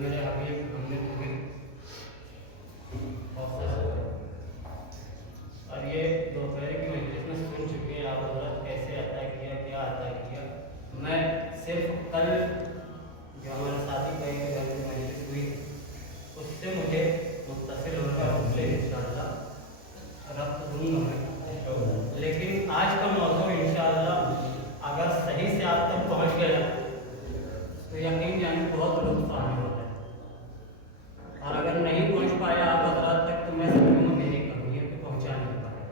मेरे हबीब हमने तुम्हें और ये दोपहर की मजलिस में सुन चुके हैं आप हज़रत कैसे अता किया, क्या अता किया। मैं सिर्फ कल जो हमारे साथी भाई के घर में मजलिस हुई उससे मुझे मुत्तसिल होकर उससे इंशाअल्लाह रब्त दूंगा मैं, लेकिन आज का मौजू इंशाअल्लाह अगर सही से आप तक पहुँच गया तो यकीन जाने बहुत लुत्फ़ आने वाला है, और अगर नहीं पहुँच पाया आप हज़रात तक तो मैं समझूंगा मेरी कमी है कि पहुँचा नहीं पाया।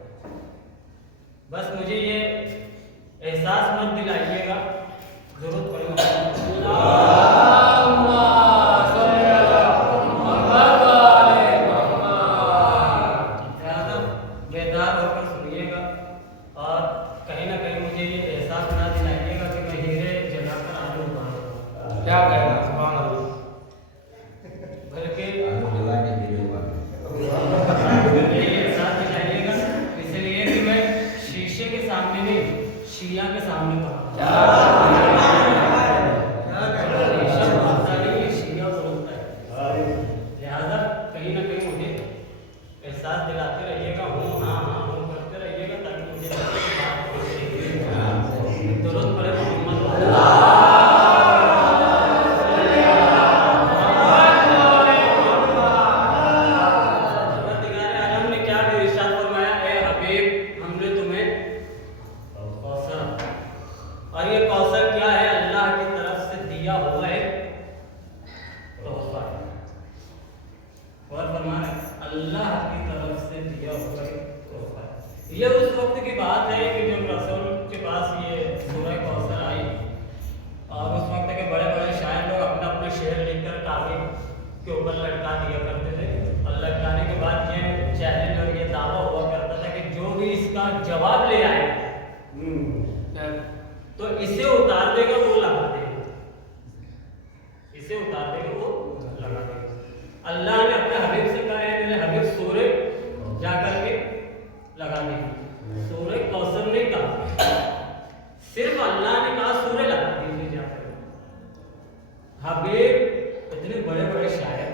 बस मुझे ये एहसास मत दिलाइएगा, ज़रूरत बेदार होकर सुनिएगा, और कहीं ना कहीं मुझे ये एहसास ना दिलाइएगा कि मैं हीरे जगह पर आलू उगा रहा हूँ। क्या कहना सुभान अल्लाह। बल्कि ये एहसास दिलाइएगा इसलिए कि मैं शीशे के सामने नहीं, शिया के सामने पढ़ा। लिहाजा कहीं ना कहीं मुझे एहसास दिलाते रहिएगा, हूँ हाँ हाँ हूँ करते रहिएगा, ताकि मुझे तुरंत पड़े मोहम्मद आलम ने क्या इरशाद फरमाया, ए हबीब हमने तुम्हें कौसर, और ये कौसर क्या है, अल्लाह की तरफ से दिया हुआ है तोहफा। और फरमाया अल्लाह की तरफ से दिया हुआ है तोहफा। ये उस वक्त की बात है कि जब रसूल के पास ये सूरह कौसर आई, और उस वक्त के बड़े बड़े शायर लोग अपना अपना शेर लिखकर कागज के ऊपर लटका दिया करते थे, और लटकाने के बाद ये चैलेंज और ये दावा हुआ करता था कि जो भी इसका जवाब ले आए तो इसे उतार देगा वो लगा देगा, इसे उतार देगा वो लगा देगा। अल्लाह ने अपने हबीब से कहा है मेरे हबीब सूरह जाकर के लगा दीजिए, सूरह कौसर नहीं कहा, सिर्फ अल्लाह ने कहा सूरह लगा दीजिए जाकर। हबीब इतने बड़े बड़े शायर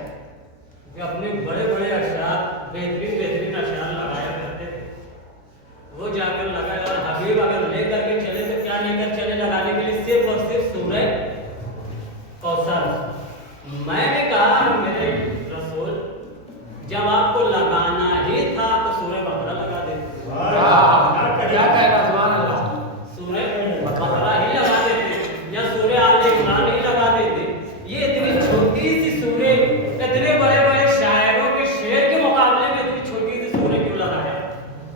जो अपने बड़े बड़े अशआर बेहतरीन बेहतरीन अशआर लगाया करते थे, वो जाकर लगाया। और हबीब अगर लेकर के चले तो क्या लेकर चले लगाने के लिए, सिर्फ और सिर्फ सूरह कौसर। मैंने कहा मेरे रसूल जब आपको लगाना ही था तो सूरह बकरा लगा देते, क्या कहना सुभान अल्लाह, सूरह बकरा ही लगा देते या सूरह आले इमरान ही लगा देते। ये इतनी छोटी सी सूरह इतने बड़े बड़े शायरों के शेर के मुकाबले में इतनी छोटी सी सूरह क्यों लगाया?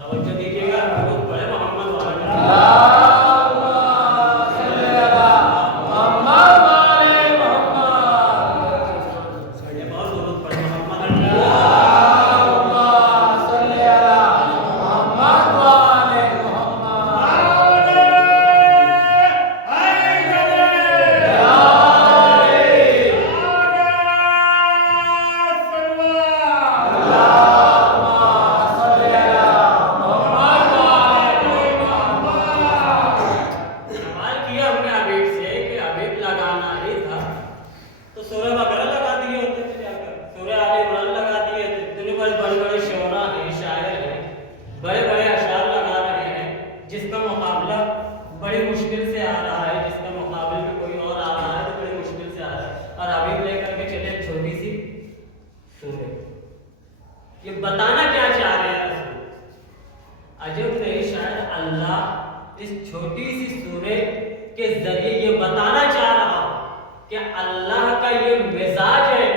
तवज्जो दीजिएगा, बहुत बड़े मोहम्मद वाला ये बताना क्या चाह रहे हैं रसूल? अजब नहीं, शायद अल्लाह इस छोटी सी सूरह के जरिए ये बताना चाह रहा कि अल्लाह का ये मिजाज है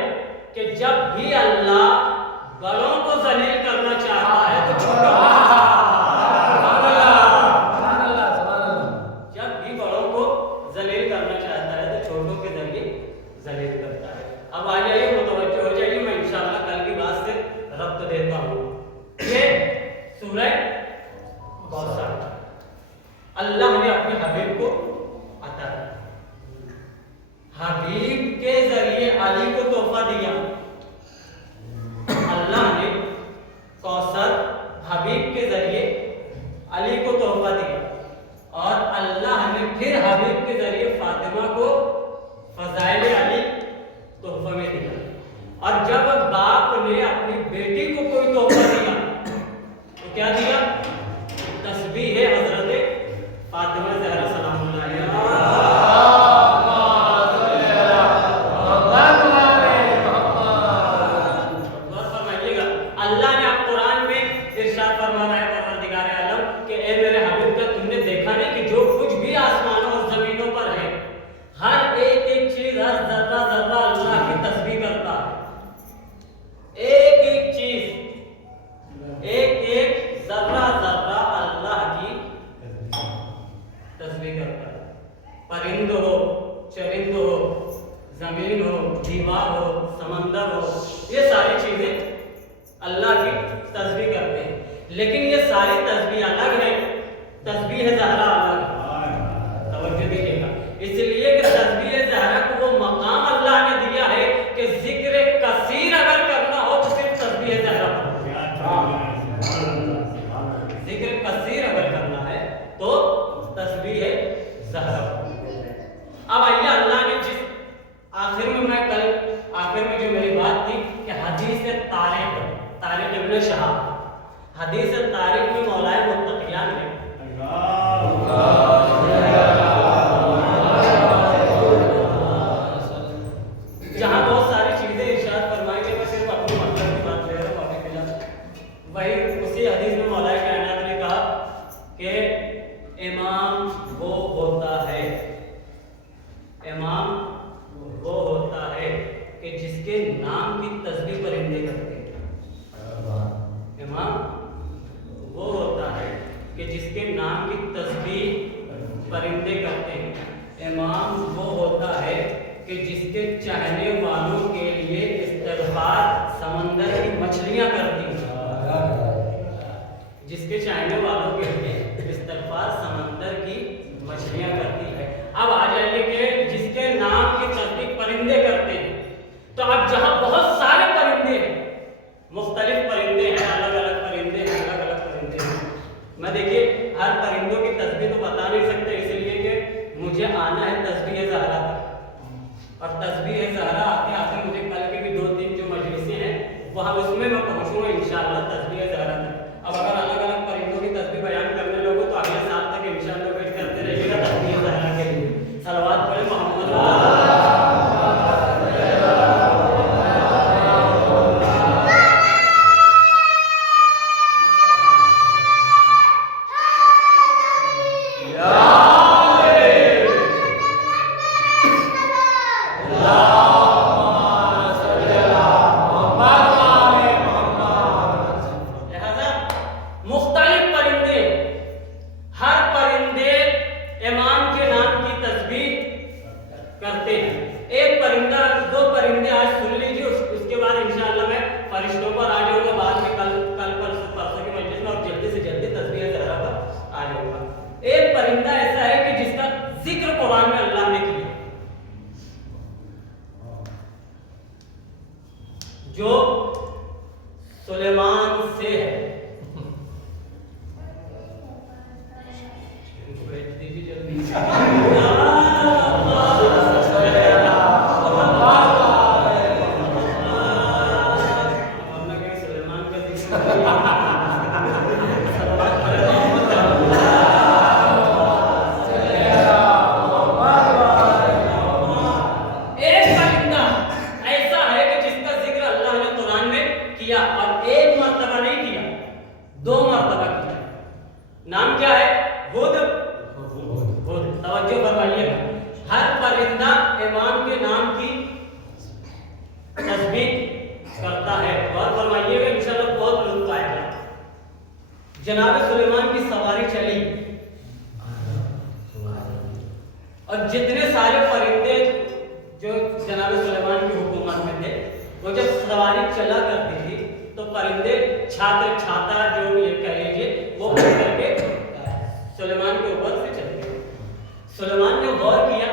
कि जब भी अल्लाह बड़ों को जलील करना चाहता है तो छोटों जब भी बड़ों को जलील करना चाहता है तो छोटों के जरिए जलील करता है। अब आ जाइए, मुतवज्जो हो जाइए, मैं इंशाअल्लाह कल की बात से रब्त देता हूँ। ये सूरह कौसर अल्लाह ने अपने हबीब को अता, हबीब के जरिए अली को समंदर हो, ये सारी चीजें अल्लाह की तस्बीह करते हैं। लेकिन ये सारी तस्बीह अलग है, तस्बीह ज़हरा अलग है। तवज्जो दीजिएगा, इसलिए कि तस्बीह ज़हरा को वो मकाम अल्लाह ने दिया है कि जिक्र कसीर अगर करना हो तो सिर्फ तस्बीह ज़हरा पढ़ो। जिक्र कसीर अगर करना है तो तस्बीह ज़हरा। अब आइए, अल्लाह ने जिस आखिर में, मैं कल आखिर में जो मेरी बात थी कि हदीस तारिक इब्न शहाब, हदीस तारिक में मौलाए मुत्तकियान ने जहां बहुत सारी चीजें इरशाद फरमाई कि मैं सिर्फ अपने मतलब की बात ले रहा हूं अभी फिलहाल। वही उसी हदीस में मौलाए कायनात ने कहा कि इमाम वो होता है, इमाम वो होता है कि जिसके नाम की तस्बीह परिंदे करते हैं। इमाम वो होता है कि जिसके नाम की तस्बीह परिंदे करते हैं। इमाम वो होता है कि जिसके चाहने वालों के लिए इस्तग़फ़ार समंदर की मछलियां करती हैं। जिसके चाहने वालों के लिए इस्तग़फ़ार समंदर की मछलियां करती है। अब आ जाइए कि जिसके नाम की तस्बीह परिंदे करते हैं, तो अब जहां बहुत सारे परिंदे हैं, मुख्तलिफ परिंदे हैं, अलग अलग परिंदे हैं, अलग अलग परिंदे हैं। मैं देखिए हर परिंदों की तस्बीह तो बता नहीं सकते, इसलिए कि मुझे आना है तस्बीह ज़हरा तक, और तस्बीह ज़हरा आते आते मुझे कल के भी 2-3 जो मजलिसें हैं वहाँ उसमें मैं पहुँचूँगा इंशाअल्लाह तस्बीह ज़हरा तक। अब अगर अलग अलग परिंदों की तस्बीह बयान करने लोगों तो अगले साल तक इंशाअल्लाह वेट करते रहिएगा तस्बीह ज़हरा के लिए। सलवात पढ़े मोहम्मद। जो सुलेमान से है। नाम क्या है? हुद। तवज्जो फरमाइएगा, हर परिंदा इमाम के नाम की तस्बीह करता है। और फरमाइएगा इंशाअल्लाह बहुत लुत्फ आएगा। जनाब सुलेमान की सवारी चली और जितने सारे परिंदे जो जनाब सुलेमान की हुकूमत में थे, वो जब सवारी चला करती थी तो परिंदे छाता जो ये कह लीजिए वो करके सुलेमान के ऊपर से चलते थे। सुलेमान ने गौर किया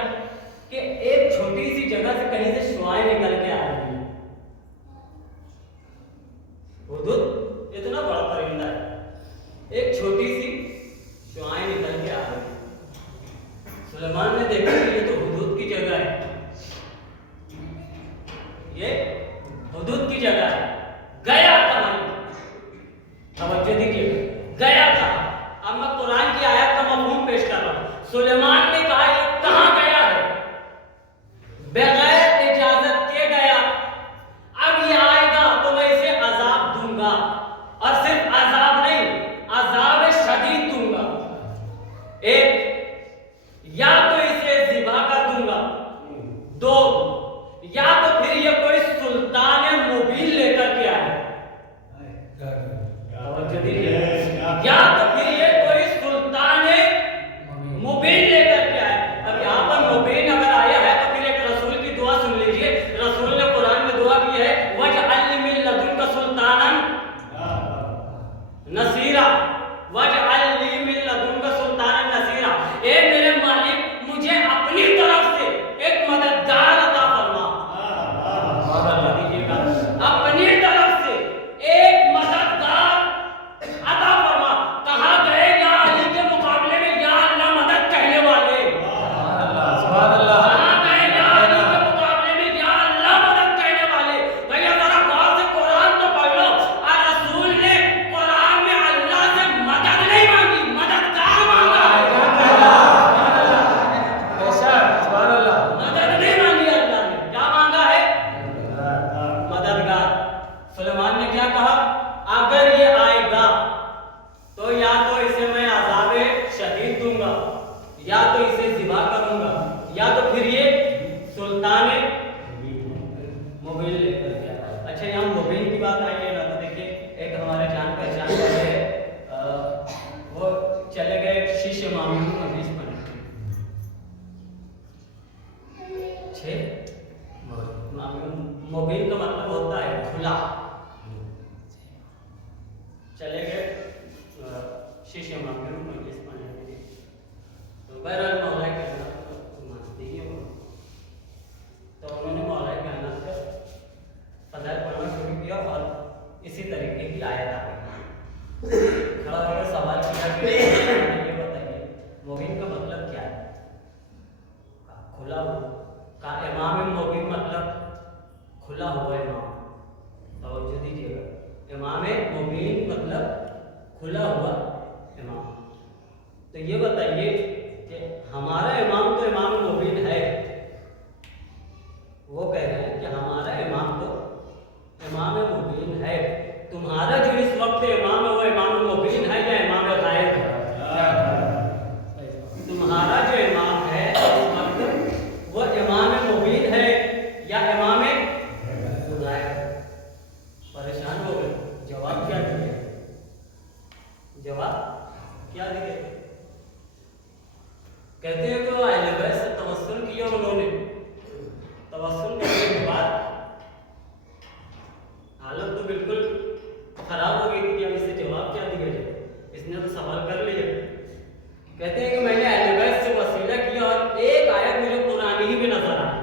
कि एक छोटी सी जगह से कहीं से शुआएं निकल के आ रही हैं। हुदहुद इतना बड़ा परिंदा है, एक छोटी सी शुआएं निकल के आ रही हैं। सुलेमान ने देखा कि ये तो हुदहुद की जगह है, ये हुदहुद की जगह है। गया कहां? तवज्जो दीजिए, गया कहां? अब मैं कुरान की आयत का मफहूम पेश कर रहा हूं। सुलेमान ने कहा ये कहां गया है? बगैर इजाजत के गया। अब ये आएगा तो मैं इसे अजाब दूंगा, और सिर्फ अजाब नहीं, अजाब शदीद दूंगा। एक, या तो इसे ज़िबा कर दूंगा, दो, या तो फिर ये कोई सुल्तान मुबीन लेकर के आए। या तो फिर ये कोई सुल्तान मुबीन सुलेमान ने क्या कहा, अगर ये आएगा तो या तो इसे मैं अज़ाबे शदीद दूंगा, या तो इसे ज़िबा करूंगा, या तो फिर ये सुल्तान मुबीन लेकर के आया। अच्छा, यहाँ मुबीन की बात आई है ना, तो देखिए एक हमारे जान पहचान वाले वो चले गए शिष्य मामून मजीज पर मुबीन का मतलब होता है खुला। चले गए शिष्य मामून मजीज पढ़ने के लिए, तो बहरहाल मौला कहना मानती है वो, तो उन्होंने मौला कहना से फज़ाइल पढ़ना शुरू किया और इसी तरीके की आयत आ गई। खड़ा होकर सवाल किया कि ये बताइए मुबीन का मतलब क्या है? खुला हुआ का इमाम मुबीन मतलब खुला हुआ इमाम। तवज्जो दीजिएगा, इमाम मुबीन मतलब खुला हुआ इमाम। तो ये बताइए कि हमारा इमाम तो इमाम मुबीन है, वो कह रहे हैं कि हमारा इमाम तो इमाम मुबीन है, तुम्हारा जो इस वक्त इमाम है वो इमाम मुबीन है या इमाम गायब है? तुम्हारा जो इमाम है इस वक्त वो इमाम मुबीन है या इमाम गायब? परेशान हो गए, जवाब क्या दिए? जवाब क्या दिए? कहते हैं कि अहले बैत से तवस्सुल किया उन्होंने, तवस्सुल करने के बाद हालत तो बिल्कुल खराब हो गई थी कि अब इससे जवाब क्या दिया जाए, इसने तो सवाल कर लिया। कहते हैं कि मैंने अहले बैत से वसीला किया और एक आयत मुझे कुरान ही में नजर आई।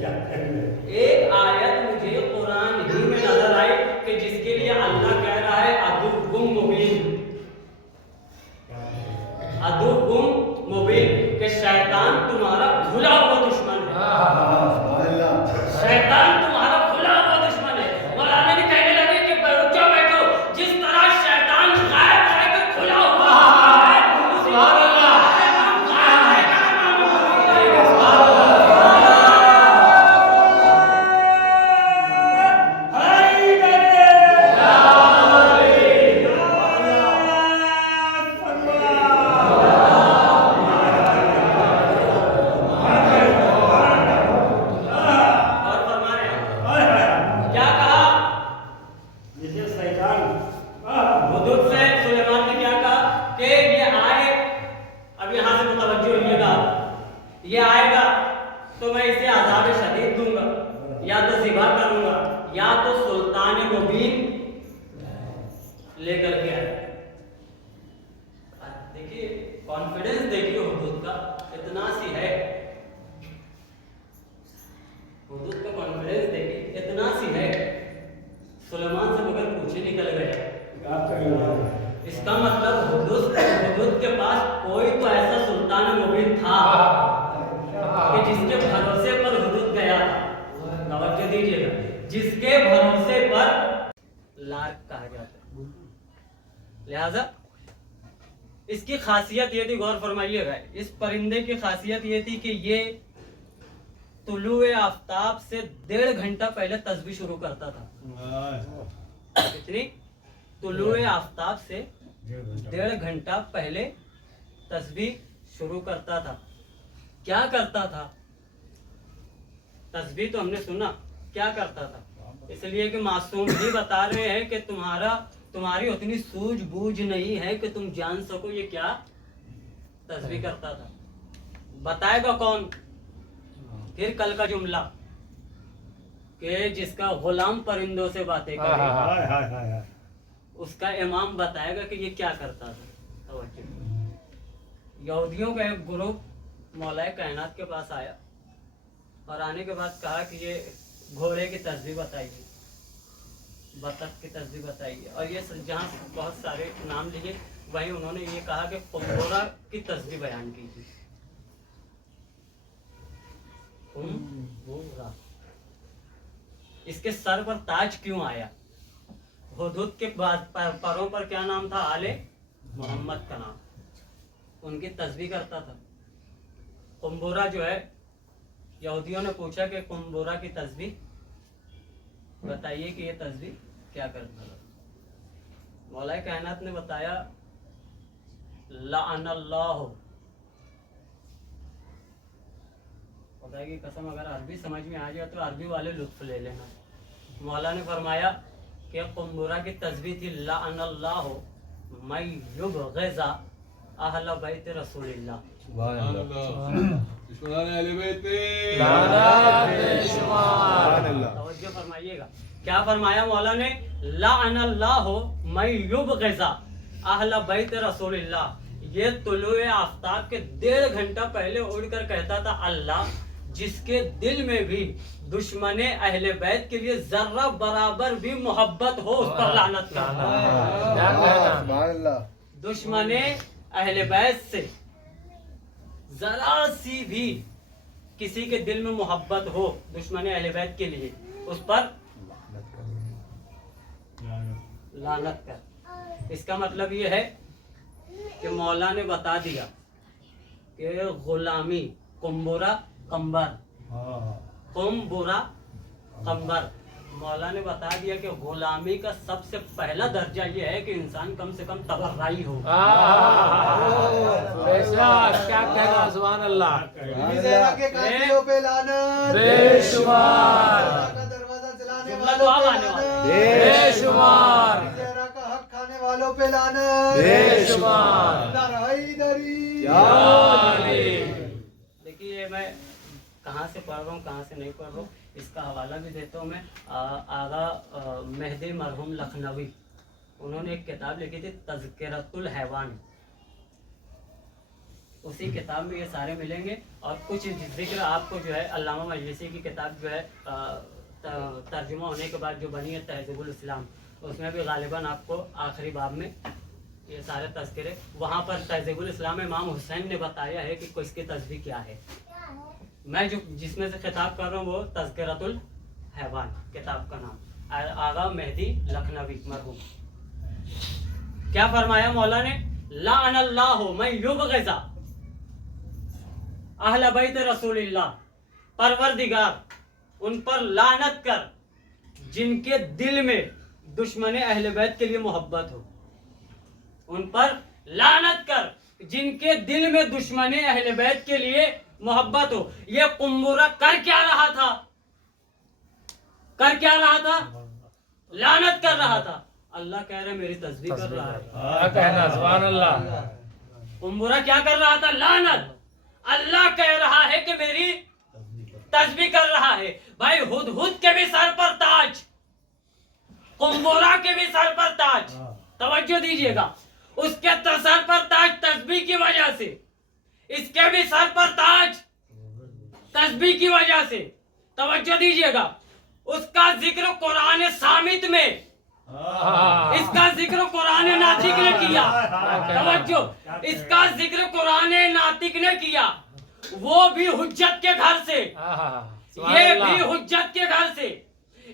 क्या कहने एक आयत मुझे कुरान ही में नजर आई कि जिसके लिए अल्लाह कह रहा है अदुव्वुम मुबीन, अदुव्वुम मुबीन, कि शैतान तुम्हारा खुला हुआ दुश्मन है। शैतान तुम्हारा खुला हुआ दुश्मन है। मौलाना भी कहने लगे कि रुक जाओ, बैठो, जिस तरह शैतान गायब रहकर खुला हुआ है, उसी तरह इमाम गायब रहकर इमाम मुबीन और फरमा रहे हैं क्या कहा जैसे शैतान हुदूद से सुलेमान ने क्या कहा कि ये आए, अब यहाँ से मुतवज्जो रहिएगा, ये आएगा तो मैं इसे अज़ाब शदीद दूंगा, या तो ज़िबा करूंगा, या तो सुल्तान मुबीन लेकर के आए। देखिए कॉन्फिडेंस देखिए हुदूद का इतना सी है, हुदूद का कॉन्फिडेंस देखिए इतना सी है, सुलेमान से बगैर पूछे निकल गए। इसका मतलब हुदूद के पास कोई तो ऐसा सुल्तान मुबीन था कि जिसके भरोसे पर हुदूद गया था। तवज्जो दीजिएगा, जिसके भरोसे पर लार्क कहा जाता है। लिहाजा इसकी खासियत ये थी, गौर फरमाइएगा, इस परिंदे की खासियत ये थी कि ये तुलुए आफ्ताब से 1.5 घंटा पहले तस्बीह शुरू करता था। कितनी? तुलुए आफ्ताब से 1.5 घंटा पहले तस्बीह शुरू करता था। क्या करता था? तस्बीह तो हमने सुना, क्या करता था? इसलिए कि मासूम भी बता रहे हैं कि तुम्हारी उतनी सूझबूझ नहीं है कि तुम जान सको ये क्या तस्बीह करता था। बताएगा कौन? फिर कल का जुमला कि जिसका गुलाम परिंदों से बातें करे, उसका इमाम बताएगा कि ये क्या करता था। यहूदियों का एक ग्रुप मौलाए कायनात के पास आया और आने के बाद कहा कि ये घोड़े की तस्बीह बताइए, बतख की तस्बीह बताइए, और ये जहाँ बहुत सारे नाम लिए वहीं उन्होंने ये कहा कि कुम्बोरा की तस्बीह बयान कीजिए। कुम्बोरा, इसके सर पर ताज क्यों आया? हुदूद के पैरों पर क्या नाम था? आले मोहम्मद का नाम। उनकी तस्बीह करता था। कुम्बोरा जो है, यहूदियों ने पूछा कि कुम्बोरा की तस्बीह बताइए कि ये तस्बीह क्या करता है। मौलाए कायनात ने बताया लाअनल्लाहु, खुदा की कसम अगर अरबी समझ में आ जाए तो अरबी वाले लुत्फ ले लेना। मौला ने फरमाया कि कुम्बुरा की तस्बीह थी लाअनल्लाहु मै युबग़िज़ा अहल बैत रसूलिल्लाह। तवज्जो फरमाइएगा, क्या फरमाया मौला ने, लाअनल्लाहु मै युबग़िज़ा अहल बैत रसूलिल्लाह। ये तुलुए आफ्ताब के 1.5 घंटा पहले उड़कर कहता था अल्लाह जिसके दिल में भी दुश्मने अहले बैत के लिए जर्रा बराबर भी मोहब्बत हो उस पर लानत का। दुश्मने अहले बैत से जरा सी भी किसी के दिल में मोहब्बत हो दुश्मने अहले बैत के लिए, उस पर लानत कर। इसका मतलब ये है कि मौला ने बता दिया कि गुलामी कुम्बुरा कंबर, कुम्बुरा कंबर, मौला ने बता दिया कि गुलामी का सबसे पहला दर्जा ये है कि इंसान कम से कम तबर्राई हो। क्या कहना, सुभान अल्लाह। के कातिलों पे लानत, बेशुमार का दरवाजा चलाने जुमला वालों तो अब पे आने वाला लानत, है। बेशुमार ज़हरा का हक खाने वालों पे लानत, बेशुमार। नाराई दरी। देखिए मैं कहाँ से पढ़ रहा हूँ कहाँ से नहीं पढ़ रहा हूँ, इसका हवाला भी देता हूँ मैं। आगा मेहदी मरहूम लखनवी, उन्होंने एक किताब लिखी थी तज़किरतुल हैवान, उसी किताब में ये सारे मिलेंगे। और कुछ जिक्र आपको जो है अल्लामा मजलिसी की किताब जो है तर्जुमा होने के बाद जो बनी है तहज़ीबुल इस्लाम, उसमें भी गालिबन आपको आखिरी बाब में ये सारे तज़किरे, वहाँ पर तहज़ीबुल इस्लाम में इमाम हुसैन ने बताया है कि किसकी तस्बीह क्या है। मैं जो जिसमें से खिताब कर रहा हूँ वो तज़किरतुल हैवान किताब का नाम, आगा मेहदी लखनवी मरहूम। क्या फरमाया मौला ने, लाअनल्लाहु मै युबग़िज़ा अहल बैत रसूलिल्लाह, परवरदिगार उन पर लानत कर जिनके दिल में दुश्मने अहले बैत के लिए मोहब्बत हो, उन पर लानत कर जिनके दिल में दुश्मने अहले बैत के लिए मोहब्बत हो। ये कुम्बुरा कर क्या रहा था, कर क्या रहा था, लानत कर रहा था। अल्लाह कह रहे मेरी तस्बीह कर रहा है। क्या कहना, सुभान अल्लाह। कुम्बुरा क्या कर रहा था, लानत। अल्लाह कह रहा है कि मेरी तस्बीह कर रहा है। भाई हुदहुद के भी सर पर ताज, कुम्बुरा के भी सर पर ताज, तवज्जो दीजिएगा, उसके सर पर ताज तस्बीह की वजह से, इसके भी सर पर ताज तस्बीह की वजह से, तवज्जो दीजिएगा। उसका जिक्र कुरान सामित में, इसका जिक्र कुरान नातिक ने किया, तवज्जो, इसका जिक्र कुरान नातिक ने किया, वो भी हुज्जत के घर से, ये भी हुज्जत के घर से।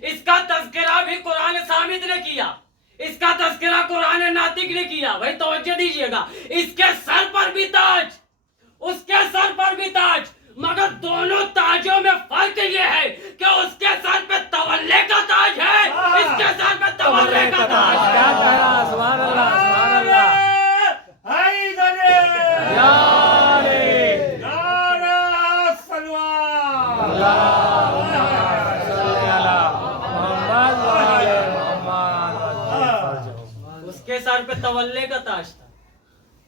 इसका तज़किरा भी कुरान सामित ने किया, इसका तज़किरा कुरान नातिक ने किया। भाई तवज्जो दीजिएगा, इसके सर पर भी ताज, उसके सर पर भी ताज, मगर दोनों ताजों में फर्क ये है कि उसके सर पे तवल्ले का ताज है, इसके सर पे तवल्ले का ताज है। क्या कहना, सुभान अल्लाह, सुभान अल्लाह। हैदरे, या अली, नारा सलवात। सल्ली अला मोहम्मद व आले मोहम्मद। उसके सर पे तवल्ले का ताज था,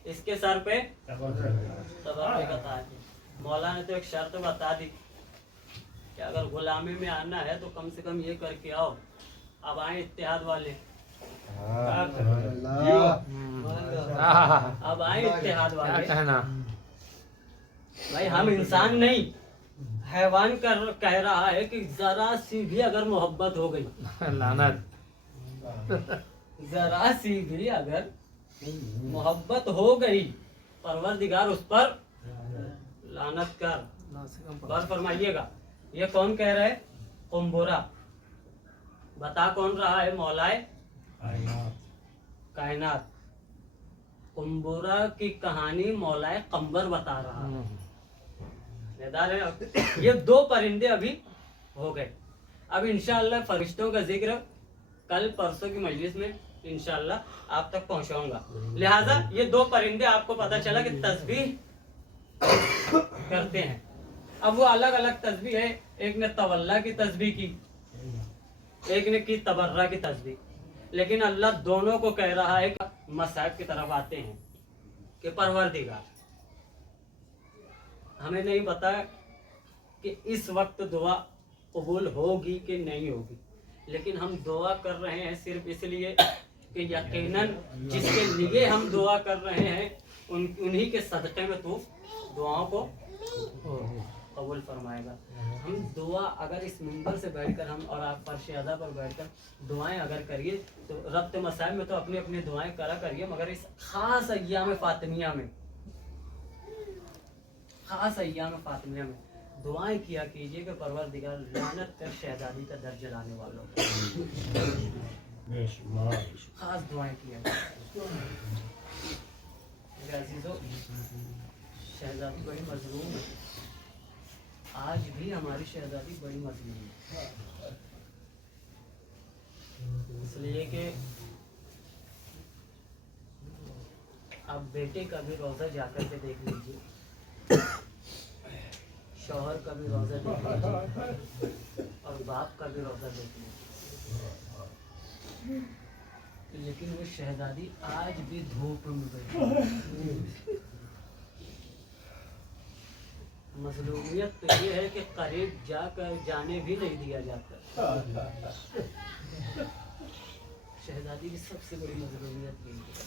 इसके सर पे तवल्ले का ताज है। मौला ने तो एक शर्त बता दी कि अगर गुलामी में आना है तो कम से कम ये करके आओ। अब आए इत्तेहाद वाले, अब आए इत्तेहाद क्या वाले। कहना, भाई हम इंसान नहीं, हैवान कह रहा है कि जरा सी भी अगर मोहब्बत हो गई, लानत। जरा सी भी अगर मोहब्बत हो गई, परवरदिगार उस पर लानत कर। गौर फरमाइएगा, ये कौन कह रहा है, कुम्बुरा। बता कौन रहा है, मौलाए कायनात। कुम्बुरा की कहानी मौलाए कंबर बता रहा है। नेदार है, ये 2 परिंदे अभी हो गए। अब इंशाअल्लाह फरिश्तों का जिक्र कल परसों की मजलिस में इंशाअल्लाह आप तक पहुंचाऊंगा। लिहाजा ये दो परिंदे आपको पता चला कि तस्बीह करते हैं। अब वो अलग अलग तस्बीह है, एक ने तवल्ला की तस्बीह की, एक ने की तबर्रा की तस्बीह, लेकिन अल्लाह दोनों को कह रहा है कि मसाइब की तरफ आते हैं कि परवरदिगार हमें नहीं पता कि इस वक्त दुआ कबूल होगी कि नहीं होगी, लेकिन हम दुआ कर रहे हैं सिर्फ इसलिए कि यकीनन जिसके लिए हम दुआ कर रहे हैं उन्हीं के सदक़े में तो दुआओं को कबूल फरमाएगा। हम दुआ अगर इस मिंबर से बैठकर हम और आप फर्श अदा पर बैठकर दुआएं अगर करिए तो रब्त मसाइब में तो अपनी अपनी दुआएं करा करिए, मगर इस खास अय्याम फातिमिया में दुआएं किया कीजिए कि परवरदिगार लानत कर शहजादी का दर्ज लाने वालों को खास दुआएं किया। मेरे अजीजों, शहजादी बड़ी मजलूम है, आज भी हमारी शहजादी बड़ी मजलूम है, इसलिए कि आप बेटे का भी रोज़ा जाकर के देख लीजिए, शौहर का भी रोज़ा देख लीजिए और बाप का भी रोज़ा देख लीजिए, लेकिन वो शहजादी आज भी धूप में बैठी। मजलूमियत तो ये है कि करीब जाकर जाने भी नहीं दिया जाता। शहजादी की सबसे बड़ी मजलूमियत यही है।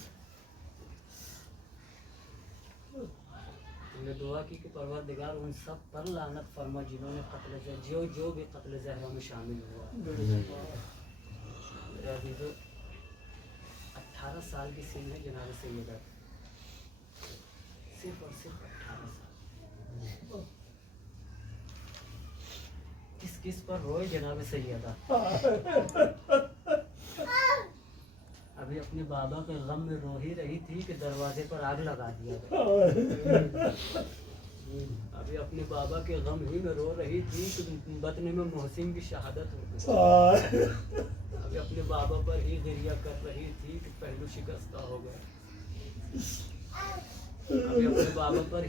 हमने दुआ की कि परवरदिगार उन सब पर लानत फरमा जिन्होंने जो भी कत्ल ज़हरा में शामिल हुआ। मेरे अजीजों, 18 साल की सिन है जनाब सैयदा, सिर्फ और सिर्फ 18 साल। किस किस पर रोए जनाब सैयदा? अभी अपने बाबा के गम में रो ही रही थी कि दरवाजे पर आग लगा दिया गया। अभी अपने बाबा के गम ही में रो रही थी कि बतने में मोहसिन की शहादत हो गई। अभी अपने बाबा पर ही गिरिया कर रही थी कि पहलू शिकस्ता हो गया। अभी अपने बाबा पर